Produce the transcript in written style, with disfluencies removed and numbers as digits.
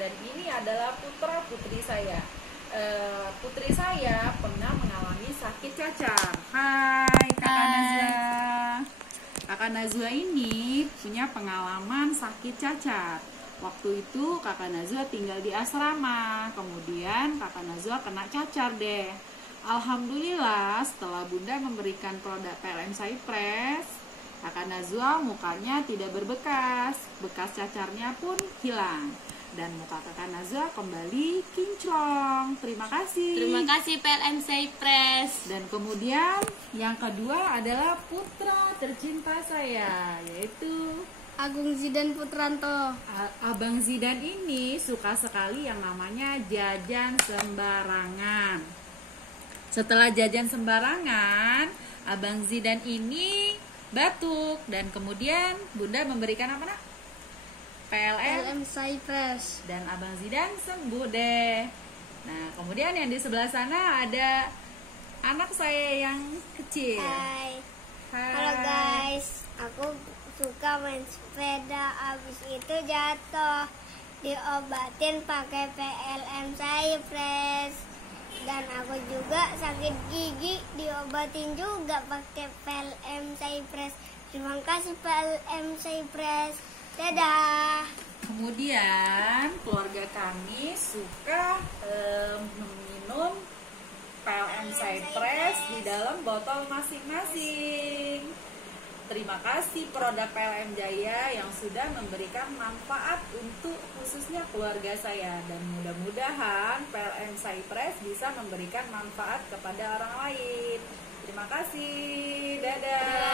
dan ini adalah putra putri saya. Putri saya pernah mengalami sakit cacar. Hai Kakak Nazwa. Kakak Nazwa ini punya pengalaman sakit cacar. Waktu itu Kakak Nazwa tinggal di asrama. Kemudian Kakak Nazwa kena cacar deh. Alhamdulillah setelah Bunda memberikan produk PLM Cypress, Kakak Nazwa mukanya tidak berbekas. Bekas cacarnya pun hilang. Dan muka Kakak Nazwa kembali kinclong. Terima kasih. Terima kasih PLM Cypress. Dan kemudian yang kedua adalah putra tercinta saya, yaitu Agung Zidan Putranto. Abang Zidan ini suka sekali yang namanya jajan sembarangan. Setelah jajan sembarangan, Abang Zidan ini batuk dan kemudian Bunda memberikan apa nak? PLM Cypress. Dan Abang Zidan sembuh deh. Nah, kemudian yang di sebelah sana ada anak saya yang kecil. Hai. Hai. Halo guys, aku suka main sepeda, abis itu jatuh, diobatin pakai PLM Cypress. Dan aku juga sakit gigi, diobatin juga pakai PLM Cypress. Terima kasih PLM Cypress. Dadah. Kemudian keluarga kami suka meminum PLM Cypress di dalam botol masing-masing. Terima kasih produk PLM Jaya yang sudah memberikan manfaat untuk khususnya keluarga saya. Dan mudah-mudahan PLM Cypress bisa memberikan manfaat kepada orang lain. Terima kasih. Dadah.